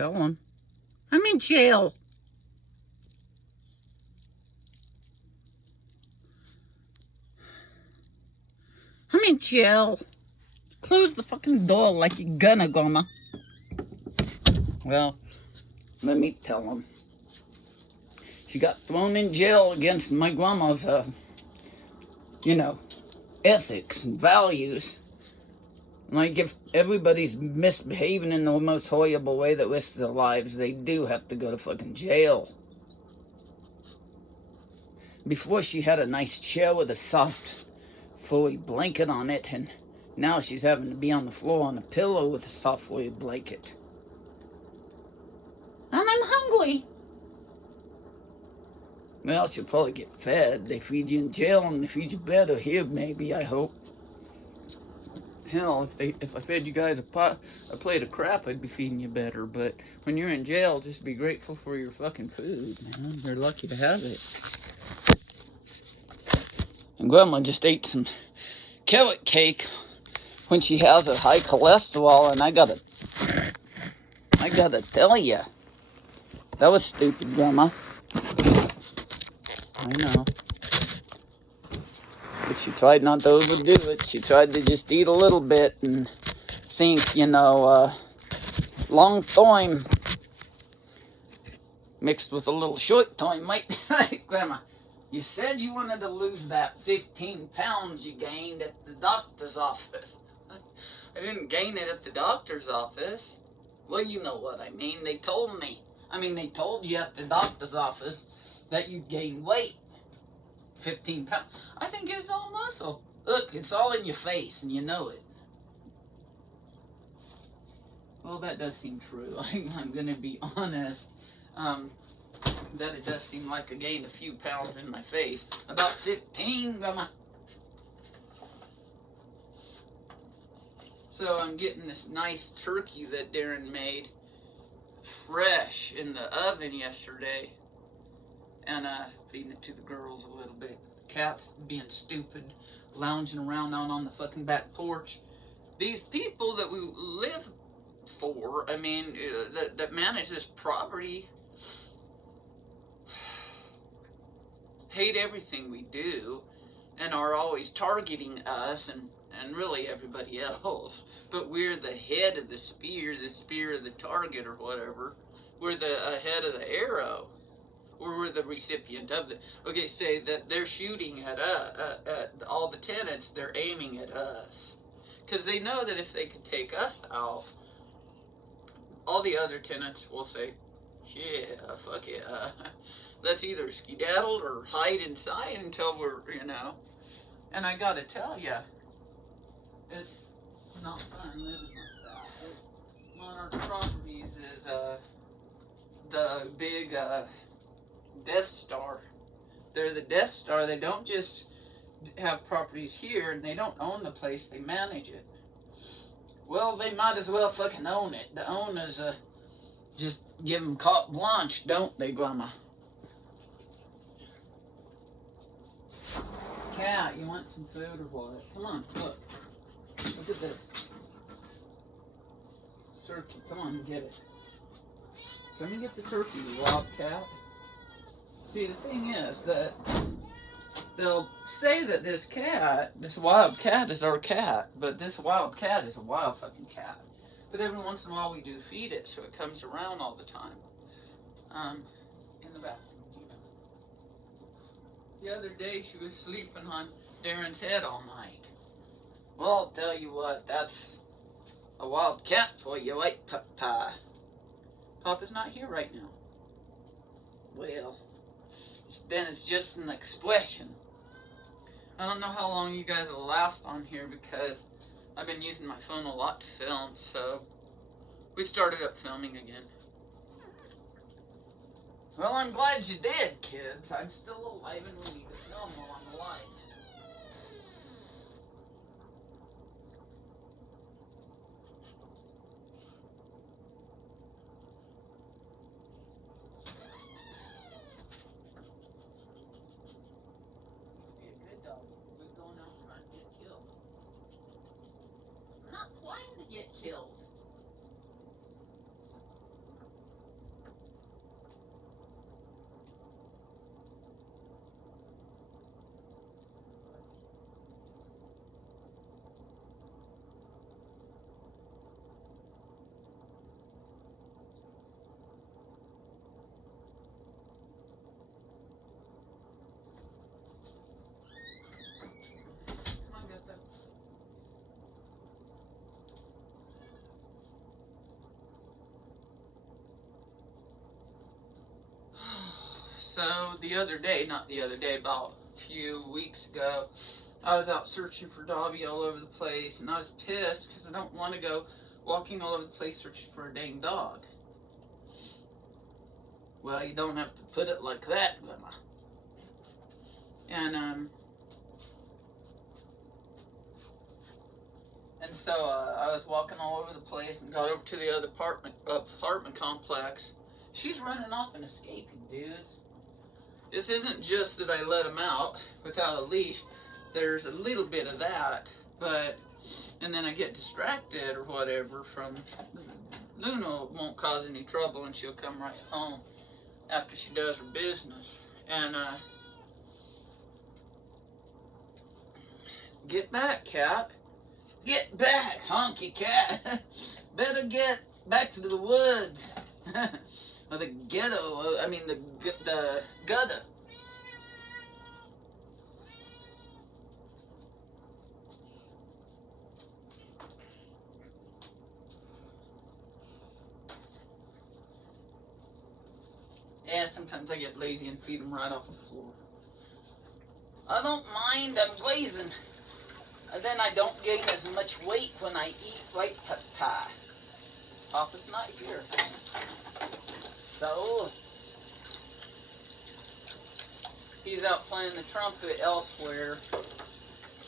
Tell him. I'm in jail. I'm in jail. Close the fucking door like you're gonna, Grandma. Well, let me tell him. She got thrown in jail against my grandma's, ethics and values. Like, if everybody's misbehaving in the most horrible way the rest of their lives, they do have to go to fucking jail. Before, she had a nice chair with a soft, furry blanket on it, and now she's having to be on the floor on a pillow with a soft, furry blanket. And I'm hungry. Well, she'll probably get fed. They feed you in jail and they feed you better here, maybe, I hope. Hell, if I fed you guys a plate of crap, I'd be feeding you better. But when you're in jail, just be grateful for your fucking food, man. You're lucky to have it. And Grandma just ate some carrot cake when she has a high cholesterol, and I gotta tell you, that was stupid, Grandma. I know. But she tried not to overdo it. She tried to just eat a little bit and think, long time mixed with a little short time might. Grandma, you said you wanted to lose that 15 pounds you gained at the doctor's office. I didn't gain it at the doctor's office. Well, you know what I mean. They told me. They told you at the doctor's office that you gained weight. 15 pounds. I think it's all muscle. Look, it's all in your face and you know it. Well, that does seem true. I'm going to be honest. That it does seem like I gained a few pounds in my face. About 15, Grandma. So I'm getting this nice turkey that Darren made fresh in the oven yesterday. And feeding it to the girls a little bit. The cat's being stupid, lounging around out on the fucking back porch. These people that we live for, that manage this property, hate everything we do and are always targeting us and really everybody else. But we're the head of the spear of the target or whatever. We're the head of the arrow. Or we're the recipient of it. Okay, say that they're shooting at all the tenants, they're aiming at us. Because they know that if they can take us out, all the other tenants will say, yeah, fuck yeah. Let's either skedaddle or hide inside until we're, And I gotta tell you, it's not fun living like that. Monarch Properties is the big Death Star. They're the Death Star. They don't just have properties here, and they don't own the place, they manage it. Well, they might as well fucking own it. The owners just give them carte blanche, don't they, Grandma? Cat, you want some food or what? Come on, look. Look at this. Turkey, come on, get it. Come and get the turkey, you wild cat. See, the thing is that they'll say that this wild cat is our cat, but this wild cat is a wild fucking cat. But every once in a while we do feed it, so it comes around all the time. In the bathroom, The other day she was sleeping on Darren's head all night. Well, I'll tell you what, that's a wild cat for you, right, Papa? Papa's not here right now. Well, then it's just an expression. I don't know how long you guys will last on here because I've been using my phone a lot to film, so we started up filming again. Well, I'm glad you did, kids. I'm still alive and we need to film while I'm alive. Get killed. so the other day, not the other day, about a few weeks ago, I was out searching for Dobby all over the place, and I was pissed because I don't want to go walking all over the place searching for a dang dog. Well, you don't have to put it like that, Grandma. And so I was walking all over the place and got over to the other apartment complex. She's running off and escaping, dudes. This isn't just that I let him out without a leash. There's a little bit of that, and then I get distracted or whatever from Luna won't cause any trouble and she'll come right home after she does her business. And get back, cat. Get back, honky cat. Better get back to the woods. Or the ghetto, the gutter. Yeah, sometimes I get lazy and feed them right off the floor. I don't mind, I'm glazing. And then I don't gain as much weight when I eat white pad thai. Papa's not here. So, he's out playing the trumpet elsewhere.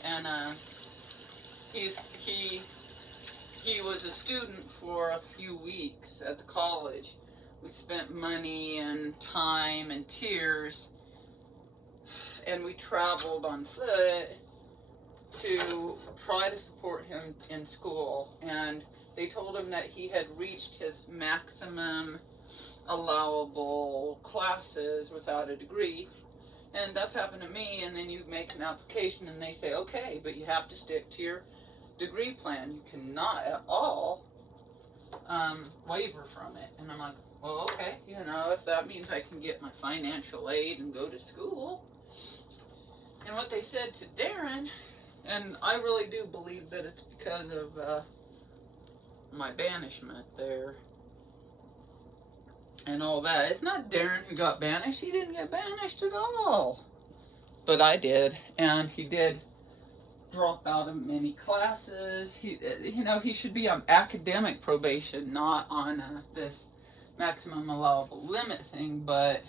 And he was a student for a few weeks at the college. We spent money and time and tears, and we traveled on foot to try to support him in school. And they told him that he had reached his maximum allowable classes without a degree. And that's happened to me. And then you make an application and they say, okay, but you have to stick to your degree plan. You cannot at all waver from it. And I'm like, well, okay, if that means I can get my financial aid and go to school. And what they said to Darren, and I really do believe that it's because of my banishment there and all that. It's not Darren who got banished. He didn't get banished at all. But I did, and he did drop out of many classes. He should be on academic probation, not on this maximum allowable limit thing, but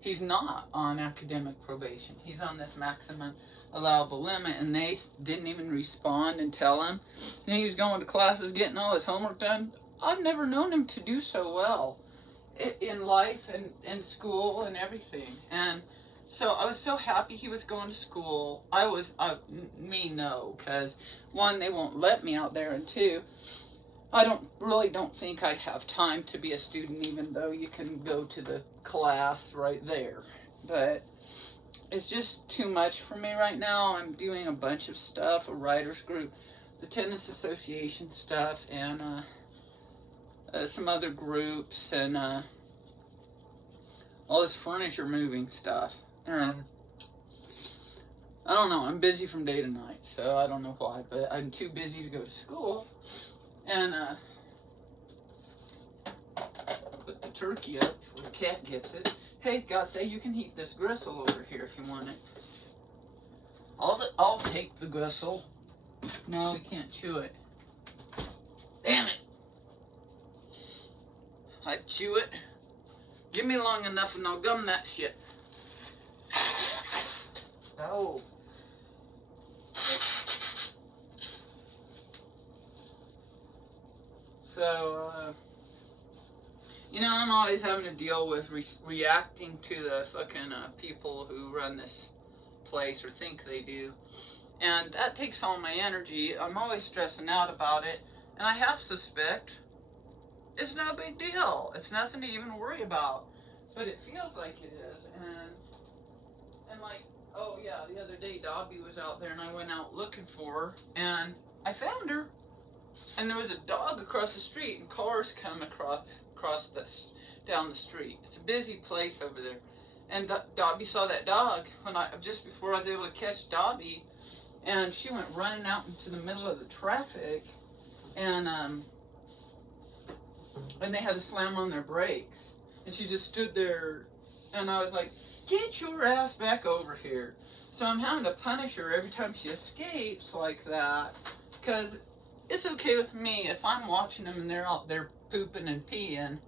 he's not on academic probation. He's on this maximum allowable limit, and they didn't even respond and tell him. And he was going to classes, getting all his homework done. I've never known him to do so well in life and in school and everything. And so I was so happy he was going to school. Because one, they won't let me out there, and two, I don't think I have time to be a student, even though you can go to the class right there. But it's just too much for me right now. I'm doing a bunch of stuff, a writers group, the Tenants Association stuff, and some other groups, and all this furniture moving stuff. I don't know, I'm busy from day to night, so I don't know why, but I'm too busy to go to school. And put the turkey up before the cat gets it. Hey, Gatte, you can heat this gristle over here if you want it. I'll take the gristle. No, you can't chew it. Damn it! I chew it. Give me long enough and I'll gum that shit. Oh. So, I'm always having to deal with reacting to the fucking people who run this place or think they do. And that takes all my energy. I'm always stressing out about it. And I half suspect it's no big deal. It's nothing to even worry about. But it feels like it is. And like, oh yeah, the other day Dobby was out there and I went out looking for her. And I found her. And there was a dog across the street, and cars come down the street. It's a busy place over there. And Dobby saw that dog just before I was able to catch Dobby, and she went running out into the middle of the traffic, and they had to slam on their brakes, and she just stood there And I was like, get your ass back over here. So I'm having to punish her every time she escapes like that. Because it's okay with me if I'm watching them and they're out there pooping and peeing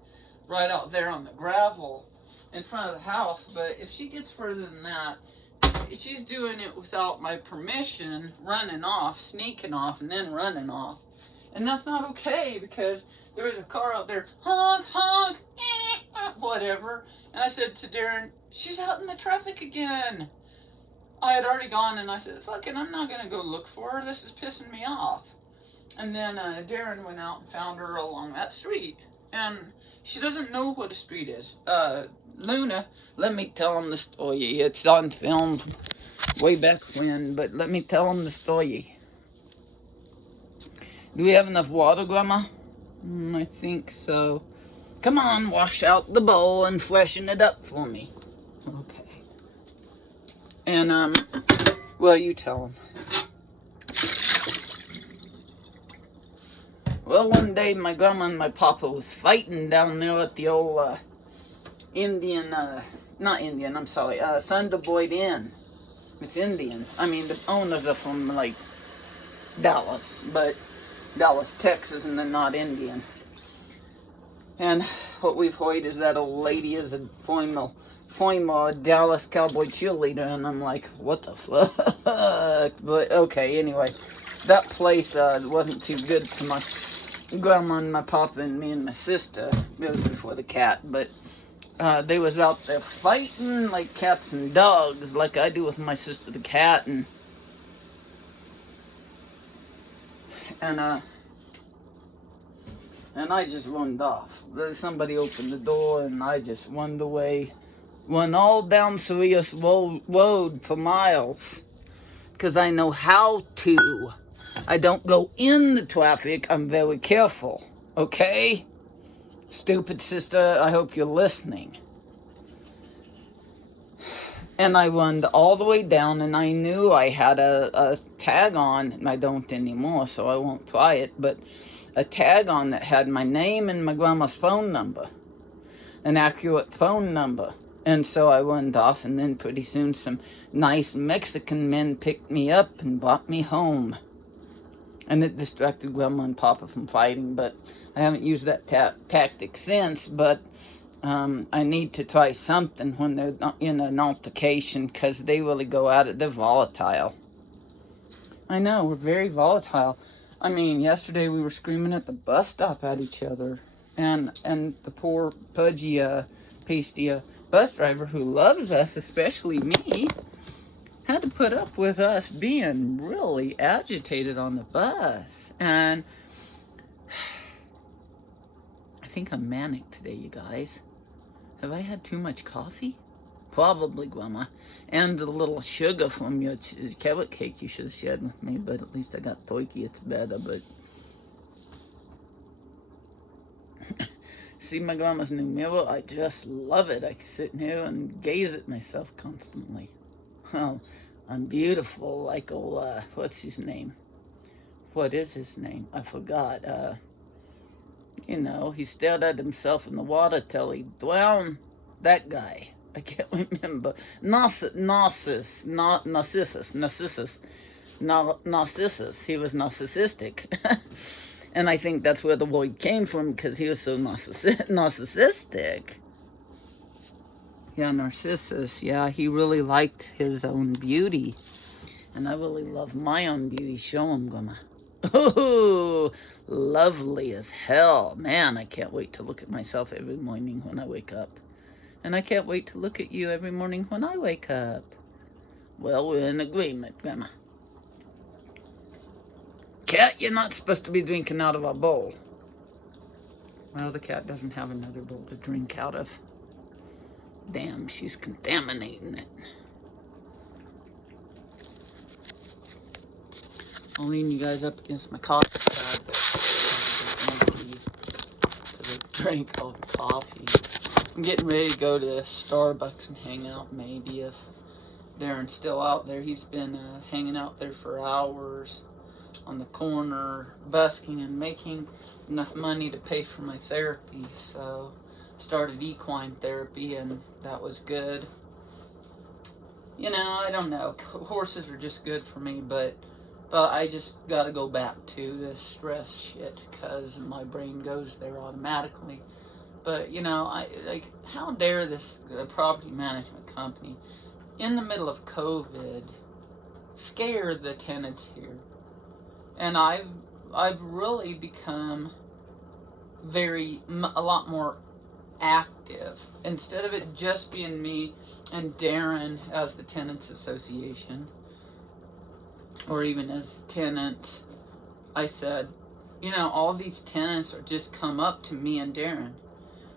right out there on the gravel in front of the house. But if she gets further than that, she's doing it without my permission, running off, sneaking off, and then running off. And that's not okay, because there was a car out there, honk, honk, whatever. And I said to Darren, she's out in the traffic again. I had already gone, and I said, fuck it, I'm not going to go look for her. This is pissing me off. And then Darren went out and found her along that street. And she doesn't know what a street is. Luna, let me tell him the story. It's on film way back when, but let me tell him the story. Do we have enough water, Grandma? I think so. Come on, wash out the bowl and freshen it up for me. Okay. And, well, you tell him. Well, one day my grandma and my papa was fighting down there at the old, Thunderboy Inn. It's Indian. I mean, the owners are from, like, Dallas, but Dallas, Texas, and they're not Indian. And what we've heard is that old lady is a former Dallas Cowboy cheerleader, and I'm like, what the fuck? But, okay, anyway, that place wasn't too good for my grandma and my papa and me and my sister. It was before the cat, but they was out there fighting like cats and dogs, like I do with my sister the cat, and I just runned off. Somebody opened the door, and I just runned away. Run all down Sirius Road for miles, because I know how to. I don't go in the traffic. I'm very careful, okay? Stupid sister, I hope you're listening. And I run all the way down, and I knew I had a tag on, and I don't anymore, so I won't try it, but a tag on that had my name and my grandma's phone number, an accurate phone number. And so I went off, and then pretty soon some nice Mexican men picked me up and brought me home. And it distracted Grandma and Papa from fighting, but I haven't used that tactic since. But I need to try something when they're in an altercation, because they really go at it. They're volatile. I know, we're very volatile. I mean, yesterday we were screaming at the bus stop at each other. And the poor, pudgy, pasty bus driver who loves us, especially me, had to put up with us being really agitated on the bus. And I think I'm manic today, you guys. Have I had too much coffee? Probably, Grandma. And the little sugar from your carrot cake you should have shared with me, but at least I got turkey. It's better, but... See my grandma's new mirror? I just love it. I sit in here and gaze at myself constantly. Well, I'm beautiful like old, what's his name? What is his name? I forgot. You know, he stared at himself in the water till he drowned. That guy. I can't remember. Narcissus. He was narcissistic. And I think that's where the word came from, because he was so narcissistic. Yeah, Narcissus. Yeah, he really liked his own beauty. And I really love my own beauty. Show him, Grandma. Oh, lovely as hell. Man, I can't wait to look at myself every morning when I wake up. And I can't wait to look at you every morning when I wake up. Well, we're in agreement, Grandma. Cat, you're not supposed to be drinking out of our bowl. Well, the cat doesn't have another bowl to drink out of. Damn, she's contaminating it. I'll lean you guys up against my coffee pad, because I drank all the coffee. I'm getting ready to go to Starbucks and hang out, maybe, if Darren's still out there. He's been hanging out there for hours on the corner, busking and making enough money to pay for my therapy. So started equine therapy, and that was good. You know, I don't know. Horses are just good for me, but I just got to go back to this stress shit because my brain goes there automatically. But you know, how dare this property management company in the middle of COVID scare the tenants here? And I've really become a lot more active. Instead of it just being me and Darren as the Tenants Association, or even as tenants, I said, you know, all these tenants are just come up to me and Darren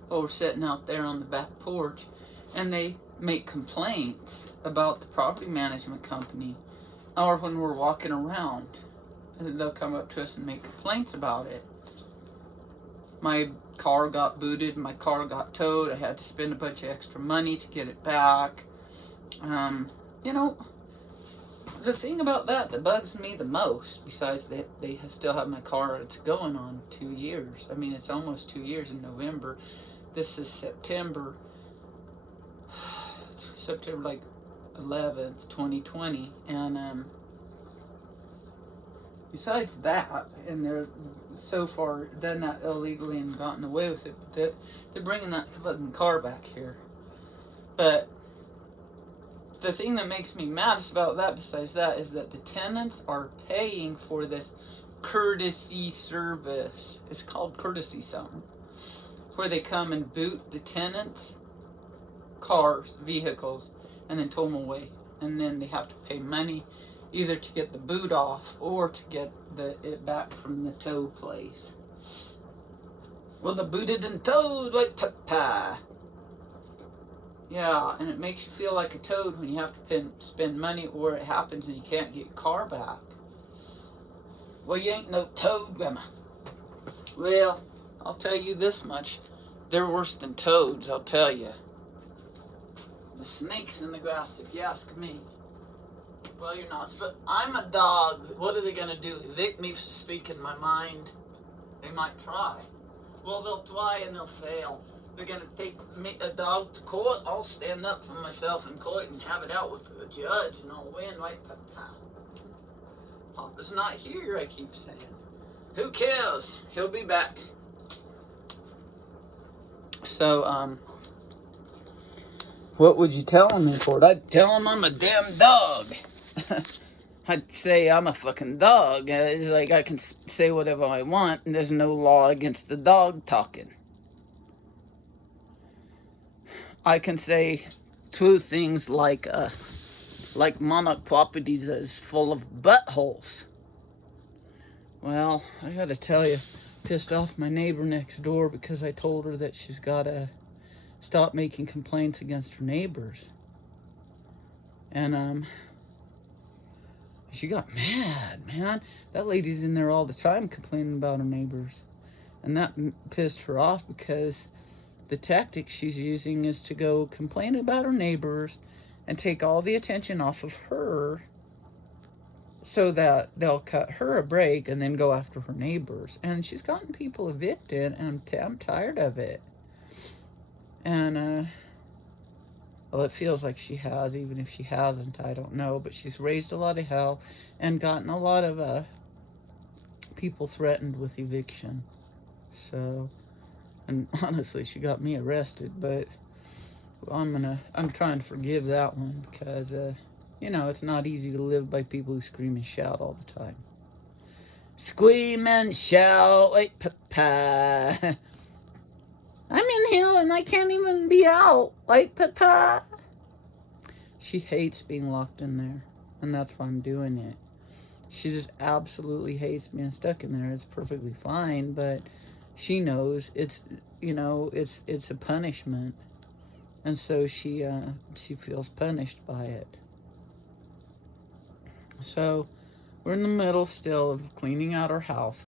while we're sitting out there on the back porch, and they make complaints about the property management company, or when we're walking around, they'll come up to us and make complaints about it. My car got booted, my car got towed, I had to spend a bunch of extra money to get it back. You know, the thing about that bugs me the most, besides that they still have my car, it's going on 2 years. I mean, it's almost 2 years in November. This is September like 11th, 2020, and besides that, and they're so far done that illegally and gotten away with it, but they're bringing that fucking car back here. But the thing that makes me maddest about that, besides that, is that the tenants are paying for this courtesy service. It's called courtesy something, where they come and boot the tenants' cars, vehicles, and then tow them away. And then they have to pay money either to get the boot off or to get it back from the tow place. Well, the booted and towed like papa. Yeah, and it makes you feel like a toad when you have to spend money, or it happens and you can't get your car back. Well, you ain't no toad, grandma. Well, I'll tell you this much. They're worse than toads, I'll tell you. The snakes in the grass, if you ask me. Well, you're not. But I'm a dog. What are they going to do? Evict me for speaking my mind? They might try. Well, they'll try and they'll fail. They're going to take a dog to court. I'll stand up for myself in court and have it out with the judge, and I'll win like Papa. Papa's not here, I keep saying. Who cares? He'll be back. So, what would you tell him for it? I'd tell him I'm a damn dog. I'd say I'm a fucking dog. It's like I can say whatever I want, and there's no law against the dog talking. I can say two things like Monarch Properties is full of buttholes. Well, I gotta tell you, pissed off my neighbor next door because I told her that she's gotta stop making complaints against her neighbors. And she got mad, man. That lady's in there all the time complaining about her neighbors. And that pissed her off because the tactic she's using is to go complain about her neighbors and take all the attention off of her so that they'll cut her a break and then go after her neighbors. And she's gotten people evicted, and I'm tired of it. And, well, it feels like she has, even if she hasn't, I don't know. But she's raised a lot of hell and gotten a lot of people threatened with eviction. So, and honestly, she got me arrested, but I'm trying to forgive that one because, you know, it's not easy to live by people who scream and shout all the time. Scream and shout like Papa. I'm in hell and I can't even be out like Papa. She hates being locked in there, and that's why I'm doing it. She just absolutely hates being stuck in there. It's perfectly fine, but she knows it's, you know, it's a punishment, and so she feels punished by it. So we're in the middle still of cleaning out our house.